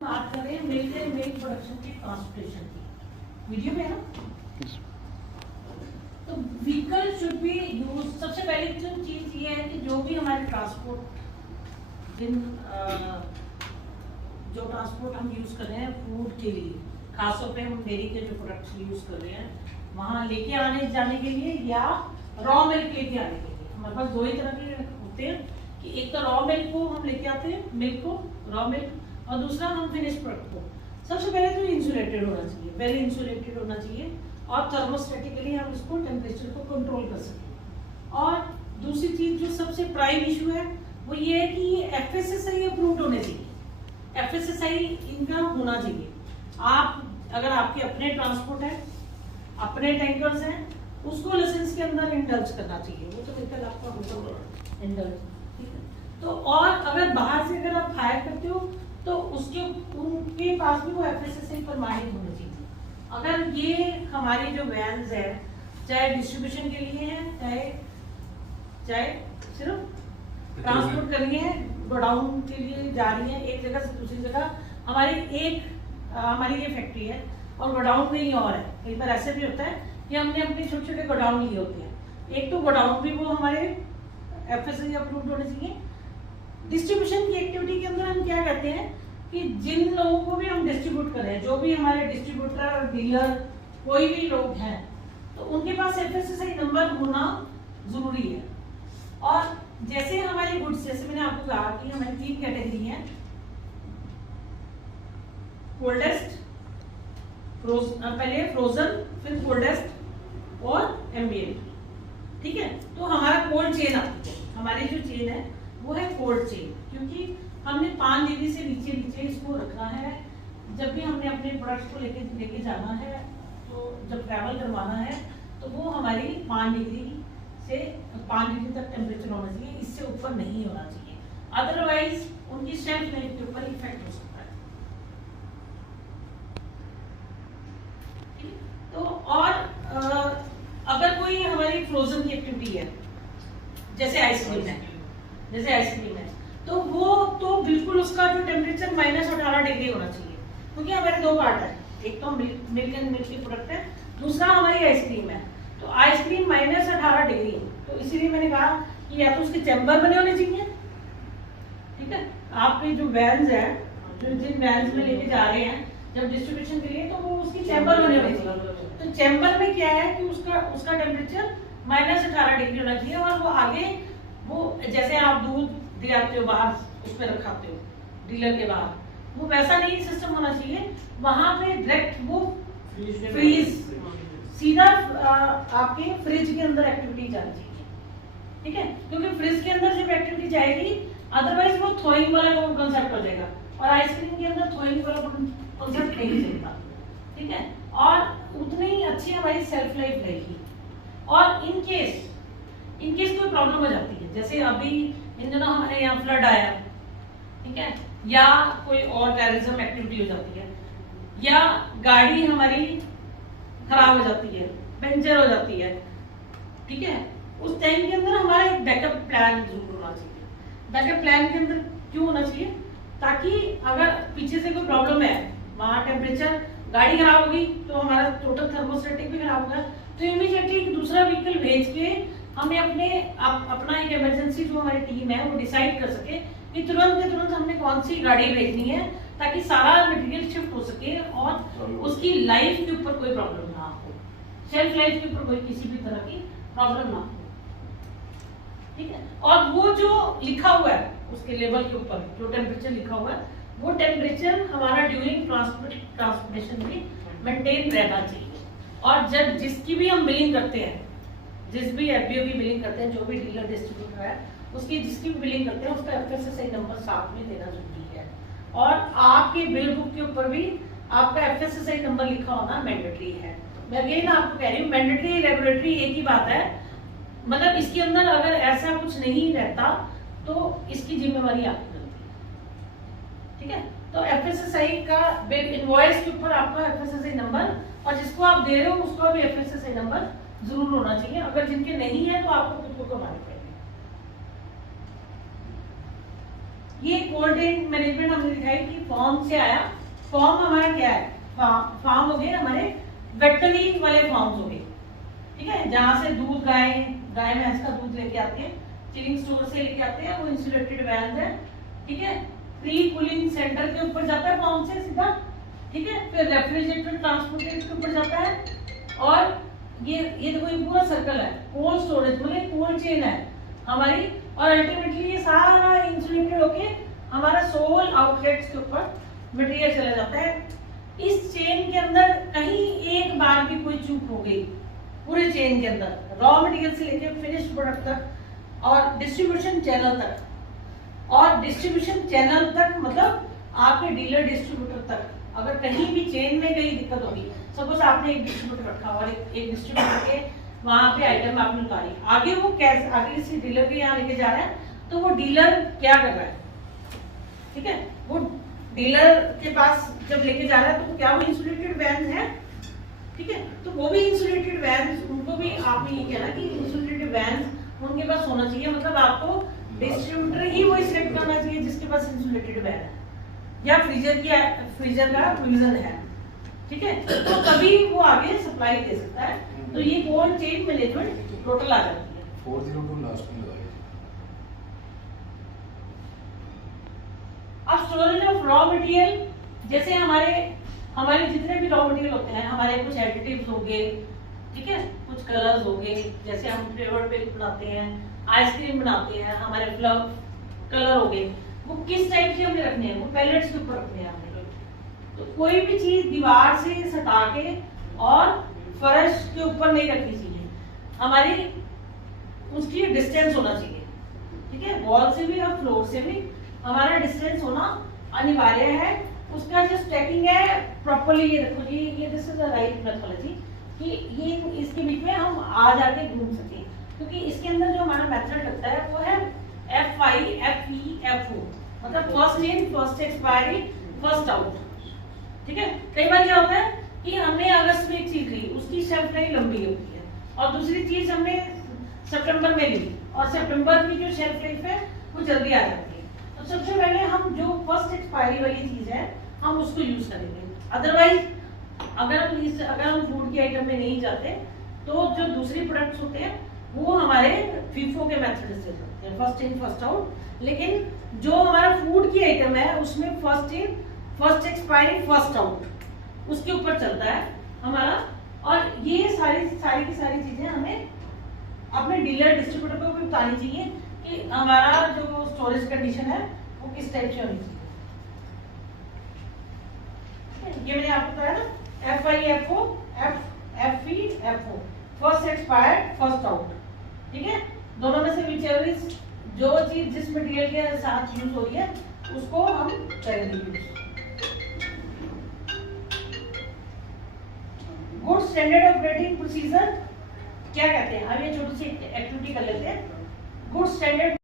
बात करें milk and milk production की ट्रांसपोर्टेशन की वीडियो में है ना। तो व्हीकल शुड बी यूज। सबसे पहली जो चीज ये है कि जो भी हमारे ट्रांसपोर्ट जो ट्रांसपोर्ट हम यूज कर रहे हैं फूड के लिए, खासतौर पे हम डेयरी के जो प्रोडक्ट्स यूज कर रहे हैं वहाँ लेके आने जाने के लिए या रॉ मिल्क लेके आने के लिए, हमारे पास दो ही तरह के होते हैं कि एक तो रॉ मिल्क को हम लेके आते हैं, मिल्क को रॉ मिल्क, और दूसरा हम फिनिश प्रोडक्ट को। सबसे पहले तो इंसुलेटेड होना चाहिए, वेल इंसुलेटेड होना चाहिए और थर्मोस्टेटिकली हम इसको टेम्परेचर को कंट्रोल कर सकें। और दूसरी चीज जो सबसे प्राइम इशू है वो ये है कि ये FSSAI अप्रूव्ड होने चाहिए। FSSAI इनका होना चाहिए। आप अगर आपके अपने ट्रांसपोर्ट है, अपने टैंकर्स हैं, उसको लाइसेंस के अंदर इंडल्ज करना चाहिए। वो तो बिल्कुल आपका होगा इंडल्ज, ठीक है। तो और अगर बाहर से अगर आप हायर करते हो तो उसके उनके पास भी वो FSSAI प्रमाणित होने चाहिए। अगर ये हमारी जो वैन्स है, चाहे डिस्ट्रीब्यूशन के लिए है, चाहे सिर्फ ट्रांसपोर्ट कर रही है, गोडाउन के लिए जा रही है एक जगह से दूसरी जगह, हमारी ये फैक्ट्री है और गोडाउन कहीं और है। कई बार ऐसे भी होता है कि हमने अपने छोटे छोटे गोडाउन लिए होते हैं। एक तो गोडाउन भी वो हमारे FSSAI अप्रूव्ड होने चाहिए। डिस्ट्रीब्यूशन की एक्टिविटी के अंदर हम क्या कहते हैं कि जिन लोगों को भी हम डिस्ट्रीब्यूट कर रहे हैं, जो भी हमारे डिस्ट्रीब्यूटर और डीलर कोई भी लोग हैं, तो उनके पास FSSAI नंबर होना जरूरी है। और जैसे हमारी गुड्स, जैसे मैंने आपको कहा कि हमारी 3 कैटेगरी है, कोल्डेस्ट, पहले फ्रोजन, फिर कोल्डेस्ट और एम्बिएंट, ठीक है। तो हमारा कोल्ड चेन आती है, हमारी जो चेन है वो है कोल्ड चेन, क्योंकि हमने 5 डिग्री से नीचे इसको रखना है। जब भी हमने अपने प्रोडक्ट्स को लेके जाना है, तो जब ट्रैवल करवाना है तो वो हमारी 5 डिग्री तक टेम्परेचर होना चाहिए, इससे ऊपर नहीं होना चाहिए। अदरवाइज उनकी शेल्फ लाइफ के ऊपर इफेक्ट हो सकता है। तो और अगर कोई हमारी फ्रोजन की एक्टिविटी है, जैसे आइसक्रीम है, तो वो तो बिल्कुल उसका जो टेम्परेचर -18 डिग्री होना चाहिए, क्योंकि हमारे 2 पार्ट है, एक तो मिल्क एंड मिल्क की प्रोडक्ट है, दूसरा हमारी आइसक्रीम है। तो आइसक्रीम -18 डिग्री, तो इसीलिए मैंने कहा कि या तो उसके चैम्बर बने होने चाहिए, ठीक है। आपके जो वैन्स है, जो जिन वैन्स में लेके जा रहे हैं जब डिस्ट्रीब्यूशन के लिए, तो वो उसकी चैम्बर बने होने चाहिए। तो चैम्बर में क्या है कि उसका टेम्परेचर -18 डिग्री होना चाहिए। और वो आगे वो जैसे आप दूध दे आते हो बाहर, उस पर रखाते हो डीलर के बाहर, वो वैसा नहीं सिस्टम होना चाहिए। वहां पे डायरेक्ट वो फ्रीज सीधा आपके फ्रिज के अंदर एक्टिविटी जानी चाहिए, ठीक है। क्योंकि फ्रिज के अंदर जब एक्टिविटी जाएगी, अदरवाइज वो थ्रोइंग वाला कॉन्सेप्ट हो जाएगा, और आइसक्रीम के अंदर थ्रोइंग वाला कॉन्सेप्ट नहीं चलता, ठीक है। और उतनी ही अच्छी हमारी सेल्फ लाइफ रहेगी। और इन केस कोई प्रॉब्लम हो जाती है, जैसे अभी इन दिनों हमारे यहाँ फ्लड आया, ठीक है, या कोई और टेररिज्म एक्टिविटी हो जाती है, या गाड़ी हमारी खराब हो जाती है, पंचर हो जाती है, ठीक है, उस टाइम के अंदर हमारा एक बैकअप प्लान जरूर होना चाहिए। बैकअप प्लान के अंदर क्यों होना चाहिए? ताकि अगर पीछे से कोई प्रॉब्लम है, वहां टेम्परेचर, गाड़ी खराब होगी तो हमारा टोटल थर्मोस्टेटिक भी खराब होगा, तो इमीडिएटली दूसरा व्हीकल भेज के हमें अपना एक इमरजेंसी जो हमारी टीम है वो डिसाइड कर सके कि तुरंत के तुरंत हमने कौन सी गाड़ी भेजनी है, ताकि सारा मटेरियल शिफ्ट हो सके और उसकी लाइफ के ऊपर कोई प्रॉब्लम ना हो, सेल्फ लाइफ के ऊपर कोई किसी भी तरह की प्रॉब्लम ना हो, ठीक है। और वो जो लिखा हुआ है उसके लेवल के ऊपर जो टेम्परेचर लिखा हुआ है, वो टेम्परेचर हमारा ड्यूरिंग ट्रांसपोर्टेशन में मेंटेन रहना चाहिए। और जब जिसकी भी हम बिलिंग करते हैं, जिस भी FBO की बिलिंग करते हैं, जो भी डीलर डिस्ट्रीब्यूटर है, उसकी जिसकी भी बिलिंग करते हैं, उसका FSSAI नंबर साथ में देना जरूरी है। और आपके बिल बुक के ऊपर भी आपका FSSAI नंबर लिखा होना मैंडेटरी है। मैं अगेन आपको कह रही हूँ, मैंडेटरी रेगुलेटरी एक ही बात है, मतलब इसके अंदर अगर ऐसा कुछ नहीं रहता तो इसकी जिम्मेवारी आपकी बनती है, ठीक है। तो FSSAI का बिल इनवॉइस के ऊपर आपका FSSAI नंबर, और जिसको आप दे रहे हो उसका भी FSSAI नंबर जरूर होना चाहिए। अगर जिनके नहीं है तो आपको खुद को करवाने पड़ेंगे। ये कोल्ड चेन मैनेजमेंट हमने दिखाई कि फॉर्म से आया। फॉर्म हमारा क्या है, फार्म हो गए हमारे वेटरी वाले फॉर्म्स हो गए, ठीक है, जहां से दूध गाय भैंस का दूध लेके आते हैं, चिलिंग स्टोर से लेके आते हैं, वो इंसुलेटेड वैन है, ठीक है, प्री कूलिंग सेंटर के ऊपर जाता है फॉर्म से सीधा, ठीक है, फिर रेफ्रिजरेटर ट्रांसपोर्टेड के ऊपर जाता है, और ये देखो ये पूरा सर्कल है, कोल्ड स्टोरेज मतलब कोल्ड चेन है हमारी, और अल्टीमेटली ये सारा इंसुलेटेड होके हमारा सोल आउटलेट्स के ऊपर मटेरियल चला जाता है। इस चेन के अंदर कहीं एक बार भी कोई चूक हो गई, पूरे चेन के अंदर रॉ मटेरियल से लेके फिनिश्ड प्रोडक्ट तक और डिस्ट्रीब्यूशन चैनल तक, और डिस्ट्रीब्यूशन चैनल तक मतलब आपके डीलर डिस्ट्रीब्यूटर तक, अगर कहीं भी चेन में कहीं दिक्कत होगी, सपोज आपने एक डिस्ट्रीब्यूटर रखा और एक डिस्ट्रीब्यूटर के वहां पे आइटम आपने उतारी, आगे वो कैसे आगे किसी डीलर के यहाँ लेके जा रहा है, तो वो डीलर क्या कर रहा है, ठीक है, वो डीलर के पास जब लेके जा रहा है तो क्या वो इंसुलेटेड वैन है, ठीक है, तो वो भी इंसुलेटेड वैन, उनको भी आपने ये कहना कि इंसुलेटेड वैन उनके पास होना चाहिए, मतलब आपको डिस्ट्रीब्यूटर ही वो सिलेक्ट करना चाहिए जिसके पास इंसुलेटेड वैन है या फ्रीजर का प्रोविजन है, ठीक है, तो तभी वो आगे सप्लाई दे सकता है। तो ये कोल्ड चेन मैनेजमेंट टोटल आ जाती है। 402 लास्ट में लगाइए। अब स्टोरेज ऑफ रॉ मटेरियल, जैसे हमारे जितने भी रॉ मटेरियल होते हैं, हमारे कुछ एडिटिव्स हो गए, ठीक है, कुछ कलर्स हो गए, जैसे हम फ्लेवर्ड मिल्क बनाते हैं, आइसक्रीम बनाते हैं, हमारे फ्लव कलर हो गए, वो किस टाइप से हमने रखने हैं, वो पैलेट्स के ऊपर रखने हैं हमने। तो कोई भी चीज दीवार से सटा के और फर्श के ऊपर नहीं रखनी चाहिए, हमारी उसकी डिस्टेंस होना चाहिए, ठीक है, वॉल से भी और फ्लोर से भी हमारा डिस्टेंस होना अनिवार्य है। उसका जो स्टैकिंग है प्रॉपर्ली, ये देखो जी, ये this is the right methodology कि ये इसके बीच में हम आ जाके घूम सकें, क्योंकि इसके अंदर जो हमारा मेथड लगता है वो है FI FE FO, मतलब first in first expiry first out, ठीक है। कई बार क्या होता है कि हमने अगस्त में एक चीज ली, उसकी शेल्फ लाइफ लंबी होती है, और दूसरी चीज हमने सितंबर में ली, और सितंबर की जो शेल्फ लाइफ है वो जल्दी आ जाती है। तो सबसे पहले हम जो फर्स्ट एक्सपायरी वाली चीज है हम उसको यूज करेंगे, अदरवाइज अगर हम फूड की आइटम में नहीं जाते तो जो दूसरी प्रोडक्ट्स होते हैं वो हमारे फीफो के मेथड से चलते हैं, फर्स्ट इन फर्स्ट आउट। लेकिन जो हमारा फूड की आइटम है उसमें first in first expiry first out उसके ऊपर चलता है हमारा, और ये सारी की सारी चीजें हमें अपने डीलर डिस्ट्रीब्यूटर को भी बतानी चाहिए कि हमारा जो स्टोरेज कंडीशन है वो किस टाइप से होनी चाहिए। ये मैंने आपको बताया ना, FI FO FE FO, first expired first out, ठीक है, दोनों में से whichever is जो चीज जिस मटेरियल के साथ यूज हो रही है उसको हम करेंगे use. Good standard operating procedure क्या कहते हैं, हम ये छोटी सी एक्टिविटी कर लेते हैं। Good standard